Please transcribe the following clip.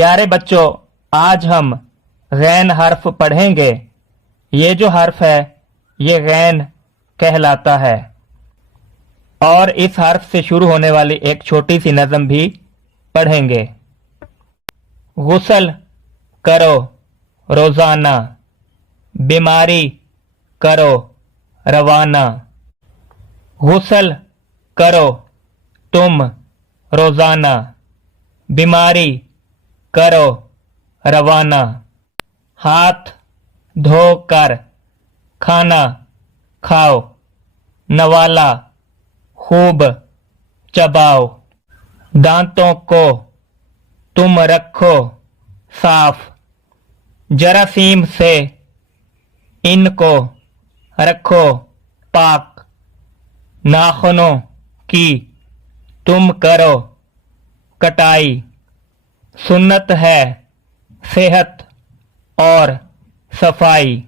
پیارے بچوں، آج ہم غین حرف پڑھیں گے۔ یہ جو حرف ہے یہ غین کہلاتا ہے، اور اس حرف سے شروع ہونے والی ایک چھوٹی سی نظم بھی پڑھیں گے۔ غسل کرو روزانہ، بیماری کرو روانہ۔ غسل کرو تم روزانہ، بیماری کرو روانہ۔ ہاتھ دھو کر کھانا کھاؤ، نوالا خوب چباؤ۔ دانتوں کو تم رکھو صاف، جراثیم سے ان کو رکھو پاک۔ ناخنوں کی تم کرو کٹائی، سنت ہے صحت اور صفائی۔